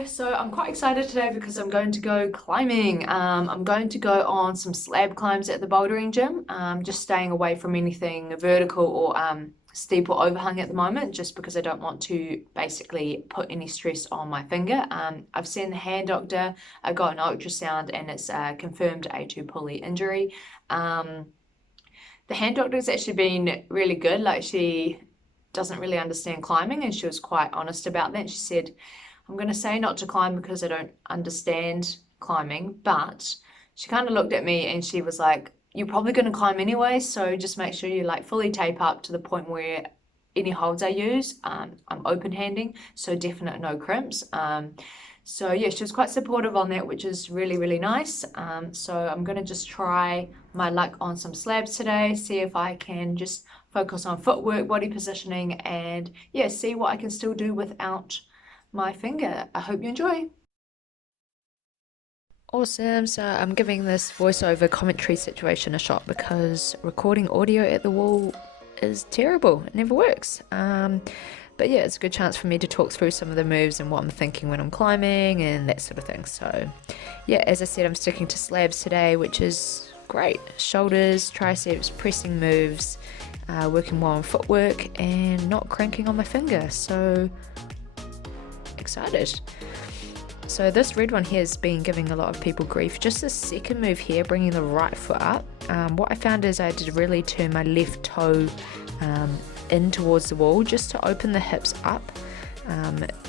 Hello, so I'm quite excited today because I'm going to go climbing. I'm going to go on some slab climbs at the bouldering gym, just staying away from anything vertical or steep or overhung at the moment, just because I don't want to basically put any stress on my finger. I've seen the hand doctor, I got an ultrasound and it's a confirmed A2 pulley injury. The hand doctor's actually been really good, like she doesn't really understand climbing and she was quite honest about that. She said, I'm going to say not to climb because I don't understand climbing, but she kind of looked at me and she was like, you're probably going to climb anyway, so just make sure you like fully tape up to the point where any holds I use, I'm open handing, so definite no crimps. So yeah, she was quite supportive on that, which is really, really nice. So I'm going to just try my luck on some slabs today, see if I can just focus on footwork, body positioning, and yeah, see what I can still do without my finger. I hope you enjoy. Awesome. So I'm giving this voiceover commentary situation a shot because recording audio at the wall is terrible. It never works. But yeah, it's a good chance for me to talk through some of the moves and what I'm thinking when I'm climbing and that sort of thing. So yeah, as I said, I'm sticking to slabs today, which is great. Shoulders, triceps, pressing moves, working more on footwork and not cranking on my finger. So excited. So this red one here has been giving a lot of people grief. Just the second move here, bringing the right foot up. What I found is I did really turn my left toe in towards the wall just to open the hips up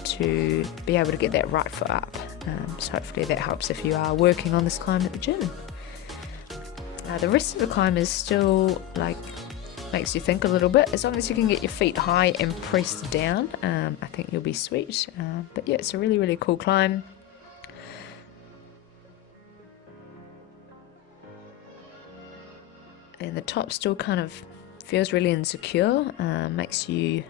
to be able to get that right foot up. So hopefully that helps if you are working on this climb at the gym. The rest of the climb is still like makes you think a little bit. As long as you can get your feet high and pressed down, I think you'll be sweet. But yeah, it's a really, really cool climb. And the top still kind of feels really insecure, makes you,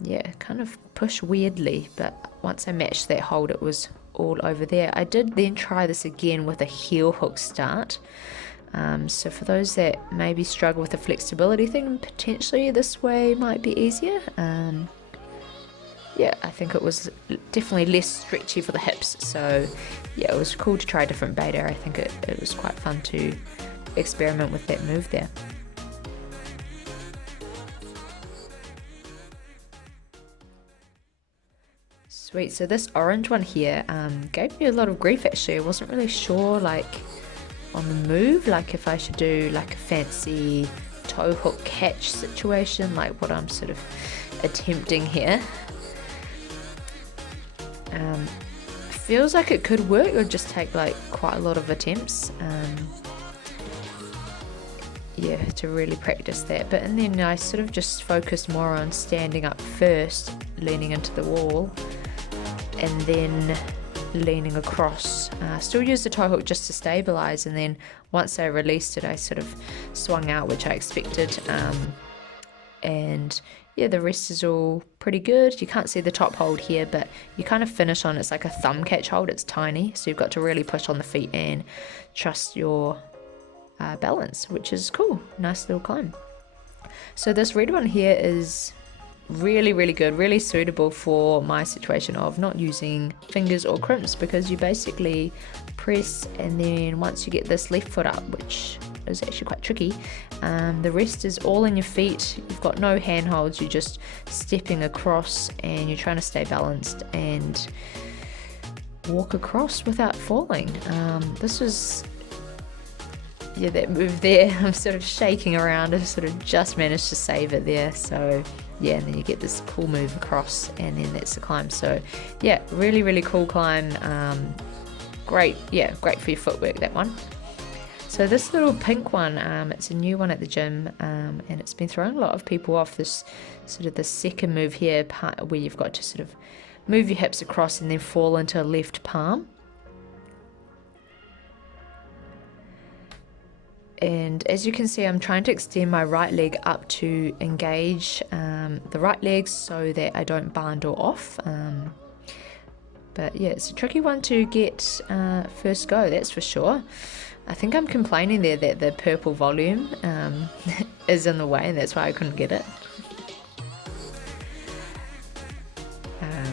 yeah, kind of push weirdly. But once I matched that hold, it was all over there. I did then try this again with a heel hook start. So for those that maybe struggle with the flexibility thing, potentially this way might be easier. Yeah, I think it was definitely less stretchy for the hips. So yeah, it was cool to try a different beta. I think it was quite fun to experiment with that move there. Sweet, so this orange one here gave me a lot of grief actually. I wasn't really sure like on the move, like if I should do like a fancy toe hook catch situation like what I'm sort of attempting here. Feels like it could work. It would just take like quite a lot of attempts, yeah, to really practice that. But and then I sort of just focused more on standing up first, leaning into the wall, and then leaning across. Still use the toe hook just to stabilize, and then once I released it I sort of swung out, which I expected, and yeah, the rest is all pretty good. You can't see the top hold here, but you kind of finish on, it's like a thumb catch hold. It's tiny, so you've got to really push on the feet and trust your balance, which is cool. Nice little climb. So this red one here is really, really good, really suitable for my situation of not using fingers or crimps, because you basically press, and then once you get this left foot up, which is actually quite tricky, the rest is all in your feet. You've got no handholds, you're just stepping across and you're trying to stay balanced and walk across without falling. This was, yeah, that move there, I'm sort of shaking around. I sort of just managed to save it there. So yeah, and then you get this cool move across, and then that's the climb. So yeah, really, really cool climb. Great, yeah, great for your footwork, that one. So this little pink one, it's a new one at the gym, and it's been throwing a lot of people off. This sort of the second move here, part where you've got to sort of move your hips across and then fall into a left palm. And as you can see, I'm trying to extend my right leg up to engage the right leg so that I don't bundle off. But yeah, it's a tricky one to get first go, that's for sure. I think I'm complaining there that the purple volume is in the way, and that's why I couldn't get it.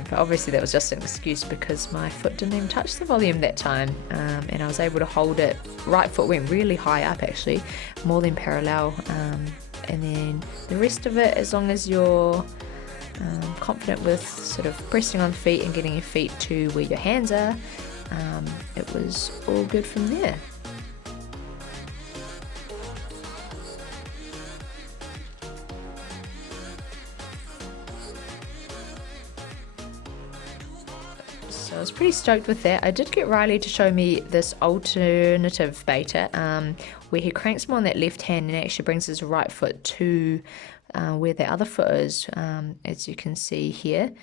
But obviously that was just an excuse because my foot didn't even touch the volume that time, and I was able to hold it. Right foot went really high up actually, more than parallel, and then the rest of it, as long as you're confident with sort of pressing on the feet and getting your feet to where your hands are, it was all good from there. So I was pretty stoked with that. I did get Riley to show me this alternative beta, where he cranks more on that left hand and actually brings his right foot to where the other foot is, as you can see here.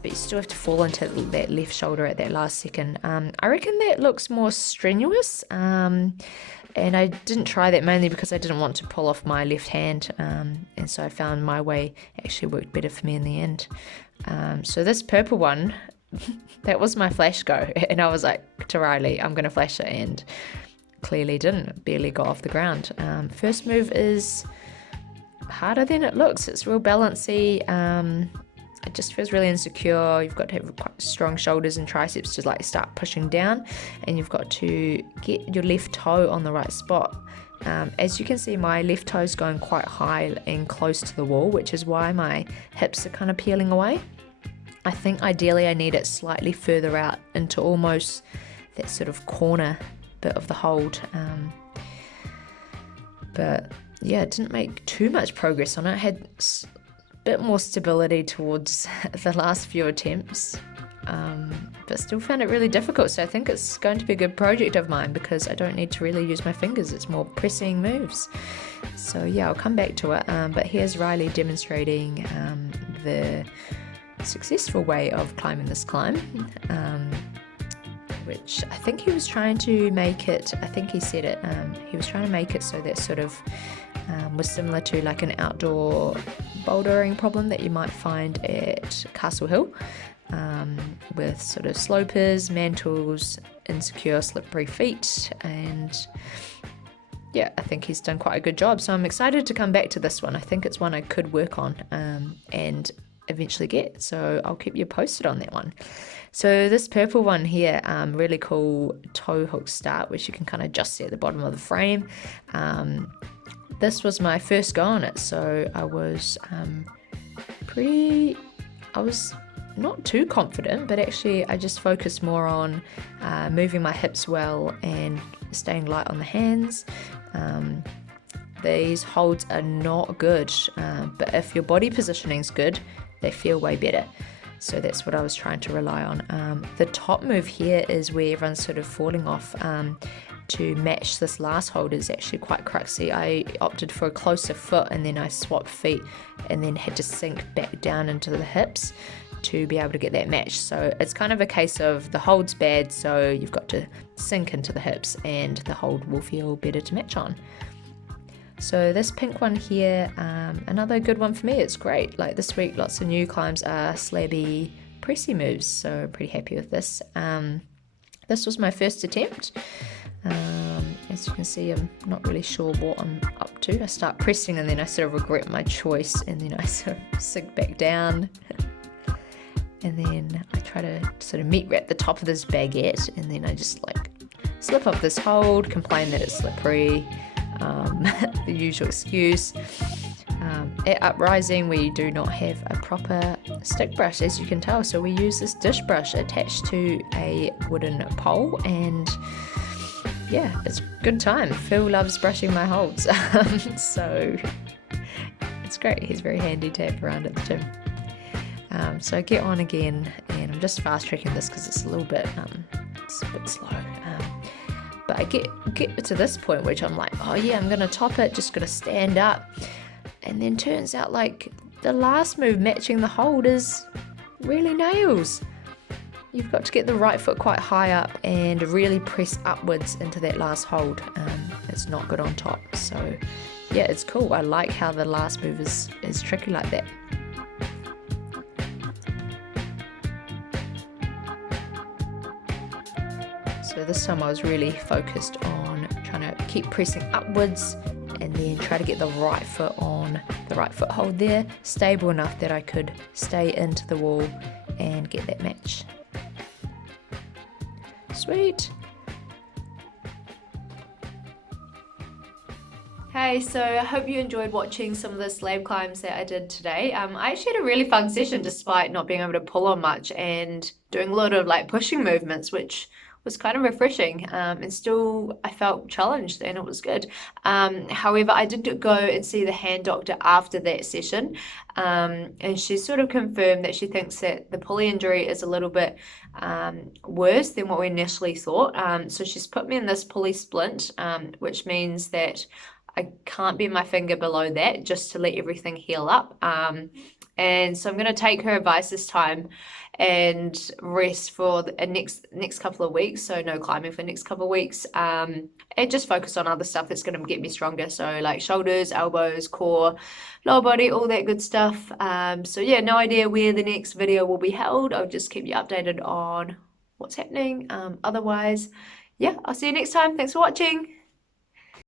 But you still have to fall into that left shoulder at that last second. I reckon that looks more strenuous, and I didn't try that mainly because I didn't want to pull off my left hand, and so I found my way actually worked better for me in the end. So this purple one, that was my flash go, and I was like to Riley, I'm going to flash it, and clearly didn't, barely got off the ground. First move is harder than it looks. It's real balancy. It just feels really insecure. You've got to have quite strong shoulders and triceps to like start pushing down, and you've got to get your left toe on the right spot. As you can see, my left toe's going quite high and close to the wall, which is why my hips are kind of peeling away. I think ideally I need it slightly further out into almost that sort of corner bit of the hold. But yeah, it didn't make too much progress on it. I had bit more stability towards the last few attempts, but still found it really difficult. So I think it's going to be a good project of mine because I don't need to really use my fingers. It's more pressing moves. So yeah, I'll come back to it. But here's Riley demonstrating the successful way of climbing this climb, which I think he was trying to make it, I think he said it, he was trying to make it so that sort of was similar to like an outdoor bouldering problem that you might find at Castle Hill, with sort of slopers, mantles, insecure slippery feet, and yeah, I think he's done quite a good job. So I'm excited to come back to this one. I think it's one I could work on and eventually get, so I'll keep you posted on that one. So this purple one here, really cool toe hook start, which you can kind of just see at the bottom of the frame. This was my first go on it, so I was not too confident, but actually I just focused more on moving my hips well and staying light on the hands. These holds are not good, but if your body positioning is good, they feel way better. So that's what I was trying to rely on. The top move here is where everyone's sort of falling off. To match this last hold is actually quite cruxy. I opted for a closer foot and then I swapped feet and then had to sink back down into the hips to be able to get that match. So it's kind of a case of the hold's bad, so you've got to sink into the hips and the hold will feel better to match on. So this pink one here, another good one for me. It's great. Like this week, lots of new climbs are slabby, pressy moves, so pretty happy with this. This was my first attempt. As you can see, I'm not really sure what I'm up to. I start pressing and then I sort of regret my choice, and then I sort of sink back down. And then I try to sort of meet at the top of this baguette, and then I just like slip off this hold, complain that it's slippery, the usual excuse. At Uprising, we do not have a proper stick brush, as you can tell, so we use this dish brush attached to a wooden pole, and yeah, it's a good time. Phil loves brushing my holds, so it's great. He's very handy to have around at the gym. So I get on again, and I'm just fast tracking this because it's a little bit, it's a bit slow. But I get to this point, which I'm like, oh yeah, I'm gonna top it, just gonna stand up, and then turns out like the last move matching the hold is really nails. You've got to get the right foot quite high up and really press upwards into that last hold. It's not good on top. So yeah, it's cool. I like how the last move is tricky like that. So this time I was really focused on trying to keep pressing upwards and then try to get the right foot on the right foothold there, stable enough that I could stay into the wall and get that match. Sweet. Hey, so I hope you enjoyed watching some of the slab climbs that I did today. I actually had a really fun session despite not being able to pull on much and doing a lot of like pushing movements, which was kind of refreshing, and still I felt challenged and it was good. However, I did go and see the hand doctor after that session, and she sort of confirmed that she thinks that the pulley injury is a little bit worse than what we initially thought. So she's put me in this pulley splint, which means that I can't bend my finger below that just to let everything heal up. And so I'm going to take her advice this time and rest for the next couple of weeks. So no climbing for the next couple of weeks, and just focus on other stuff that's going to get me stronger. So like shoulders, elbows, core, lower body, all that good stuff. So yeah, no idea where the next video will be held. I'll just keep you updated on what's happening. Otherwise, yeah, I'll see you next time. Thanks for watching.